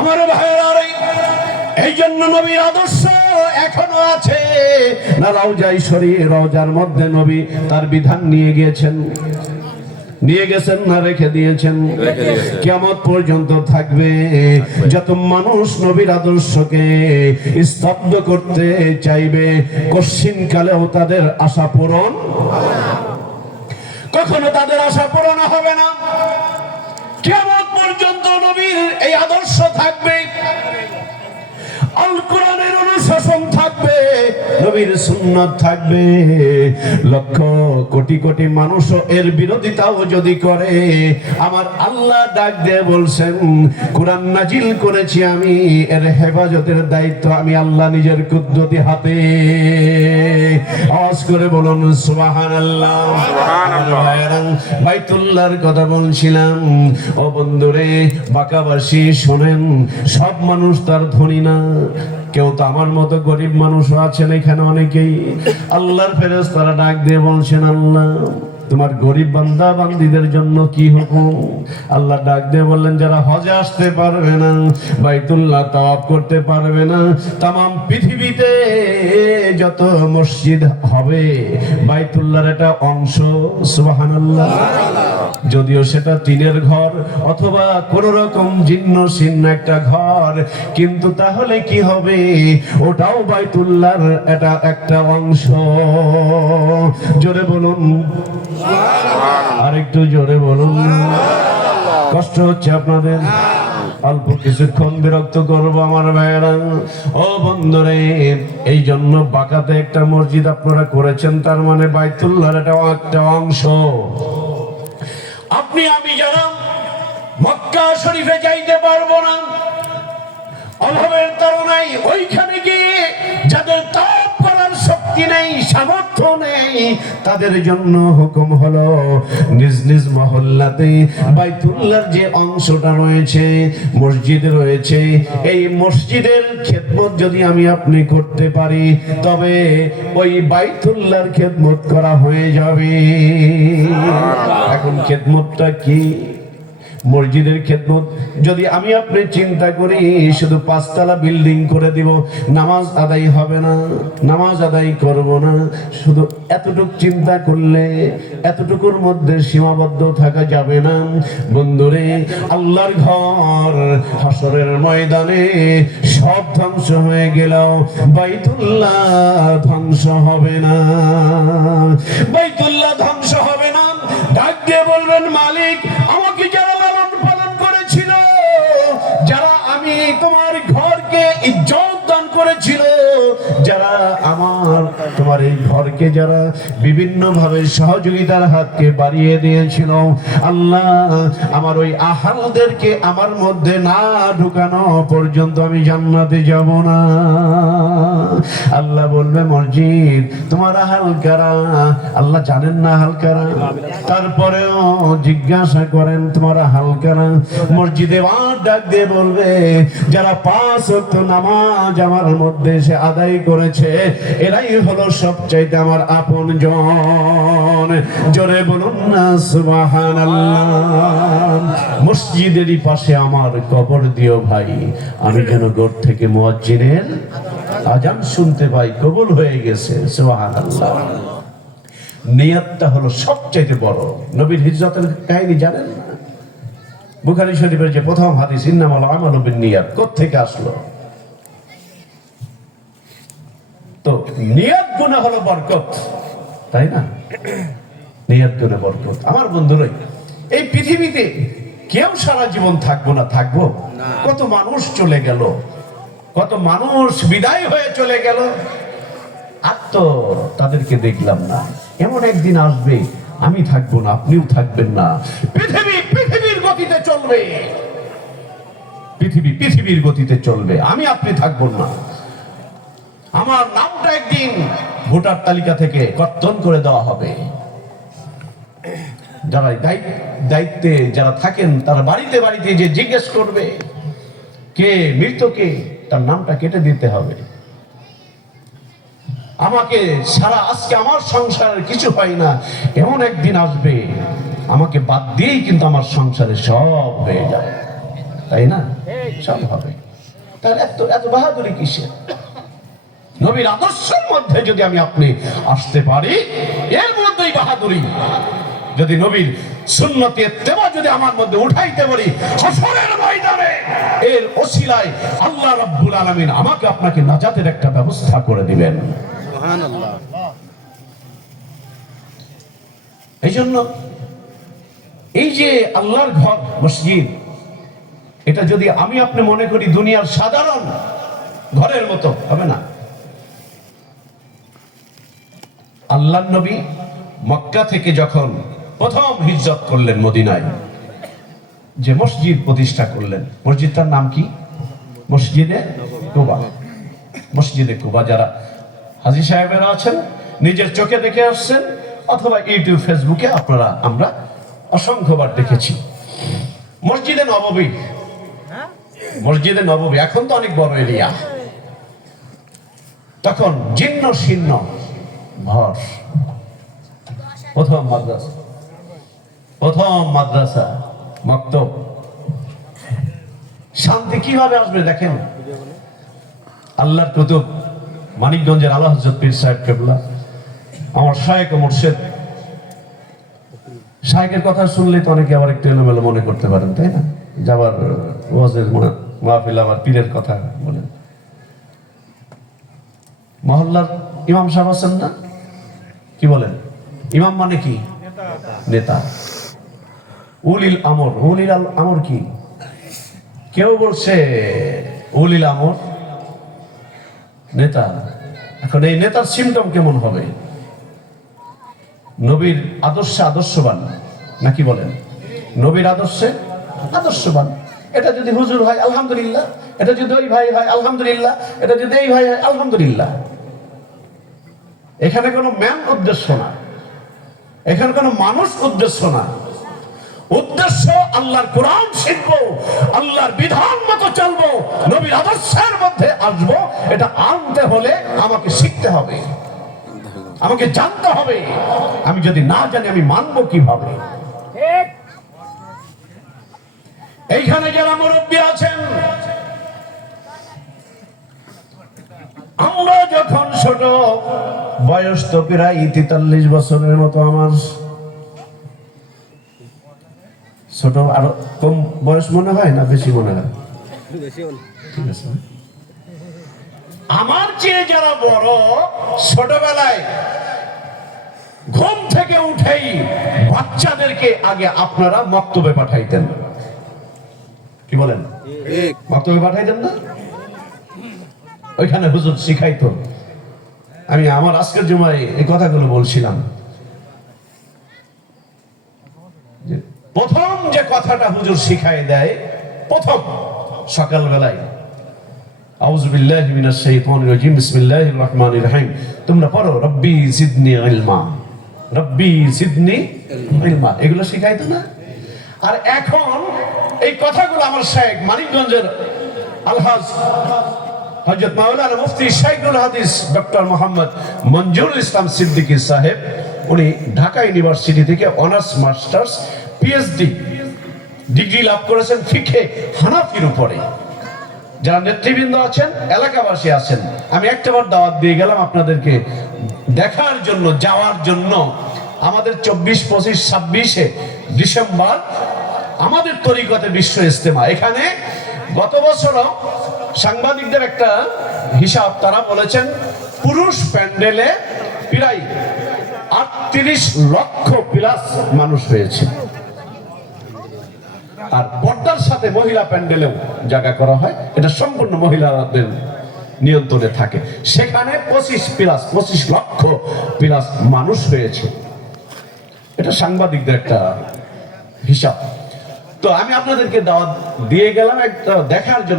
আমার ভাইয়েরা, এই জন্য নবীর আদর্শ এখনো আছে না? রওজাই শরীফ, রওজার মধ্যে নবী তার বিধান নিয়ে গিয়েছেন, নিয়ে গেছেন না রেখে দিয়েছেন? কিয়ামত পর্যন্ত থাকবে। যত মানুষ নবীর আদর্শকে স্তব্ধ করতে চাইবে, কশিন কালেও তাদের আশা পূরণ, কখনো তাদের আশা পূরণ হবে না। কিয়ামত পর্যন্ত নবীর এই আদর্শ থাকবে, আল কোরআনের অনুশাসন থাকবে, নবীর সুন্নাত থাকবে। লক্ষ কোটি কোটি মানুষও এর বিরোধিতাও যদি করে, আমার আল্লাহ ডাক দিয়ে বলছেন, কোরআন নাজিল করেছি আমি, এর হেফাজতের দায়িত্ব আমি আল্লাহ নিজের কুদরতি হাতে। আওয়াজ করে বলুন সুবহানাল্লাহ। বাইতুল্লাহর কথা বলছিলাম। ও বন্ধুরে, বাঁকাবাসী শোনেন, সব মানুষ তার ধনী না, কেউ তো আমার মতো গরিব মানুষও আছেন এখানে অনেকেই। আল্লাহর ফেরেশতারা ডাক দিয়ে বলছেন, আল্লাহ তোমার গরিব বান্দা বান্দীদের জন্য কি হুকুম? আল্লাহ ডাক দিয়ে বললেন, যারা হজে আসতে পারবে না, বাইতুল্লাহ তাওয়াফ করতে পারবে না, তামাম পৃথিবীতে যত মসজিদ হবে বাইতুল্লাহর একটা অংশ, সুবহানাল্লাহ, যদিও সেটা টিনের ঘর অথবা কোন রকম জীর্ণ শীর্ণ একটা ঘর, কিন্তু তাহলে কি হবে? ওটাও বাইতুল্লাহর এটা একটা অংশ। জোরে বলুন, আর একটু জোরে বলুন। কষ্ট হচ্ছে আপনাদের? অল্প কিছুক্ষণ বিরক্ত করবো আমার ভাইয়েরা। ও বন্ধুরে, এই জন্য বাঁকাতে একটা মসজিদ আপনারা করেছেন, তার মানে বাইতুল্লাহর এটা একটা অংশ। আপনি আমি যারা মক্কা শরীফে যাইতে পারবো না, অভাবের তাড়নায় ওইখানে গিয়ে যাদের তাওয়াফ করার শক্তি নেই, সামর্থ্য নেই, তাদের জন্য হুকুম হলো নিজ নিজ মহল্লাতে বাইতুল্লাহর যে অংশটা রয়েছে, মসজিদ রয়েছে, এই মসজিদের খেদমত যদি আমি আপনি করতে পারি, তবে ওই বাইতুল্লাহর খেদমত করা হয়ে যাবে। এখন খেদমতটা কি? মসজিদের খেদমত যদি আমি আপনি চিন্তা করি, শুধু 5 তলা বিল্ডিং করে দিব, নামাজ আদায় হবে না, নামাজ আদায় করব না, শুধু এতটুকু চিন্তা করলে এতটুকুর মধ্যে সীমাবদ্ধ থাকা যাবে না। বন্ধুরে, আল্লাহর ঘর হাসরের ময়দানে সব ধ্বংস হয়ে গেলেও বাইতুল্লাহ ধ্বংস হবে না, বাইতুল্লাহ ধ্বংস হবে না। ডাক দিয়ে বলবেন, মালিক আমাকে যারা লালন পালন করেছিল, যারা আমি তোমার ঘরকে ইজ্জত দান করেছিল, যারা আমার তোমার এই ঘরকে যারা বিভিন্ন ভাবে সহযোগিতার হাতকে বাড়িয়ে দিয়েছিল, আল্লাহ আমার ওই আহালদেরকে আমার মধ্যে না ঢুকানো পর্যন্ত আমি জান্নাতে যাব না। আল্লাহ বলবে, মসজিদ তোমার আহাল কারা? আল্লাহ জানেন না আহাল কারা, তারপরেও জিজ্ঞাসা করেন তোমার আহাল কারা? মসজিদে ডাক দিয়ে বলবে, যারা 5 ওয়াক্ত নামাজ আমার মধ্যে সে আদায় করেছে, এরাই হলো সবচাইতে আমার আপনজন। জোরে বলুন না সুবহানাল্লাহ। মসজিদেরই পাশে আমার কবর দিও ভাই, আমি যেন ঘর থেকে মুয়াজ্জিনের আজান শুনতে পাই, কবুল হয়ে গেছে, সুবহানাল্লাহ। নিয়তটা হলো সবচাইতে বড়। নবীর হিজরতের কাহিনী জানেন না? বুখারী শরীফের যে প্রথম হাদিস, ইন্নামাল আমালু বিন্নিয়াত, কোত্থেকে আসলো? তো নিয়ত গুণা হলো বরকত, তাই না? নিয়ত গুণে বরকত। আমার বন্ধুরা, এই পৃথিবীতে কেউ সারা জীবন থাকবো না, থাকবো? কত মানুষ চলে গেল, কত মানুষ বিদায় হয়ে চলে গেল, আর তো তাদেরকে দেখলাম না। এমন একদিন আসবে, আমি থাকবো না, আপনিও থাকবেন না, পৃথিবী পৃথিবীর গতিতে চলবে, পৃথিবী পৃথিবীর গতিতে চলবে, আমি আপনি থাকবো না। আমার নামটা একদিন ভোটার তালিকা থেকে কর্তন করে দেওয়া হবে। যারা দায়িত্বে যারা থাকেন, তারা বাড়িতে বাড়িতে যে জিজ্ঞেস করবে কে মৃত, কে, তার নামটা কেটে দিতে হবে। আমাকে সারা আজকে আমার সংসারের কিছু হয় না, এমন একদিন আসবে আমাকে বাদ দিয়েই কিন্তু আমার সংসারে সব হয়ে যাবে। তাই না? সব হবে। তাহলে এত এত বাহাদুরি কিসের? নবীর আদর্শের মধ্যে যদি আমি আপনি আসতে পারি, এর মধ্যেই বাহাদুরি। যদি নবীর সুন্নতে ইত্তেবা যদি আমার মধ্যে উঠাইতে পারি, হাসরের ময়দানে এর ওসিলায় আল্লাহ রাব্বুল আলামিন আমাকে আপনাকে নাজাতের একটা ব্যবস্থা করে দিবেন। সুবহানাল্লাহ। এই জন্য এই যে আল্লাহর ঘর মসজিদ, এটা যদি আমি আপনি মনে করি দুনিয়ার সাধারণ ঘরের মতো, হবে না। আল্লাহর নবী মক্কা থেকে যখন প্রথম হিজরত করলেন মদিনায়, যে মসজিদ প্রতিষ্ঠা করলেন, মসজিদটার নাম কি? মসজিদে কুবা। মসজিদে কুবা যারা হাজী সাহেবেরা আছেন, নিজের চোখে দেখে আসছেন, অথবা ইউটিউব ফেসবুকে আমরা অসংখ্যবার দেখেছি। মসজিদে নববী, মসজিদে নববী এখন তো অনেক বড় এরিয়া, তখন জীর্ণ শীর্ণ ঘর। প্রথম মাদ্রাসা মক্তব। শান্তি কিভাবে আসবে দেখেন। আল্লাহর কুতুব মানিকগঞ্জের আলা হযরত পীর সাহেব কেবলা, আমার শায়েখ ও মুর্শিদ। শায়েখের কথা শুনলে তো অনেকে আবার একটু এলোমেলো মনে করতে পারেন, তাই না? যাবার ওয়াজের মাহফিল আবার পীরের কথা বলেন। মহল্লার ইমাম সাহেব আছেন না, কি বলেন? ইমাম মানে কি? নেতা। উলিল আমর, উলিল আমর কি? কেউ বলছে উলিল আমর নেতা। এখন এই নেতার সিমটম কেমন হবে? নবীর আদর্শে আদর্শবান, নাকি বলেন? নবীর আদর্শে আদর্শবান। এটা যদি হুজুর হয় আলহামদুলিল্লাহ, এটা যদি ওই ভাই হয় আলহামদুলিল্লাহ, এটা যদি এই ভাই হয় আলহামদুলিল্লাহ। এখানে কোনো ম্যান উদ্দেশ্য না, এখানে কোনো মানুষ উদ্দেশ্য না। উদ্দেশ্য আল্লাহর কোরআন শিখবো, আল্লাহর বিধান মতো চলবো, নবীর আদর্শের মধ্যে আসবো। এটা আনতে হলে আমাকে শিখতে হবে, আমাকে জানতে হবে। আমি যদি না জানি আমি মানবো কিভাবে? এইখানে যারা মুরব্বী আছেন, আমরা যখন ছোট, বয়স তো প্রায় 43 বছরের মতো আমার। ছোট আরো কম বয়স মনে হয় না বেশি মনে হয়? ঠিক আছে। আমার চেয়ে যারা বড়, ছোটবেলায় ঘুম থেকে উঠেই বাচ্চাদেরকে আগে আপনারা মক্তবে পাঠাইতেন, কি বলেন? মক্তবে পাঠাইতেন না? ওইখানে হুজুর শিখাইতো। আমি আমার আজকের জুমায় এই কথাগুলো বলছিলাম। প্রথম যে কথাটা হুজুর শিখাই দেয়, প্রথম সকালবেলায়, আউযু বিল্লাহি মিনাশ শাইতানির রাজিম, বিসমিল্লাহির রহমানির রহিম। তোমরা পড়ো রব্বি জিদনি ইলমা, রব্বি জিদনি ইলমা, এগুলো শিখাইতো না? আর এখন এই কথাগুলো আমার শাইখ মানিকগঞ্জের আলহাজ হযরত মাওলানা মুফতি শাইখুল হাদিস ডক্টর মোহাম্মদ মঞ্জুরুল ইসলাম সিদ্দিকী সাহেব, উনি ঢাকা ইউনিভার্সিটি থেকে অনার্স মাস্টার্স পিএইচডি ডিগ্রি লাভ করেছেন ফিকহে হানাফির উপরে। যারা নেতৃবৃন্দ আছেন, এলাকাবাসী আছেন, আমি একটাবার দাওয়াত দিয়ে গেলাম আপনাদেরকে দেখার জন্য, যাওয়ার জন্য। আমাদের 24, 25, 26 ডিসেম্বর আমাদের তরিকতে বিশ্ব ইজতেমা। এখানে গত বছরও সাংবাদিকদের একটা হিসাব তারা বলেছেন, পুরুষ প্যান্ডেলে প্রায় 38 লক্ষ প্লাস মানুষ হয়েছে। আর পর্দার সাথে মহিলা প্যান্ডেলেও জায়গা করা হয়, এটা সম্পূর্ণ মহিলাদের নিয়ন্ত্রণে থাকে। সেখানে 25 লক্ষ প্লাস মানুষ হয়েছে। এটা সাংবাদিকদের একটা হিসাব। তো আমি আপনাদেরকে দাওয়াত দিয়ে গেলাম একটা দেখার জন্য।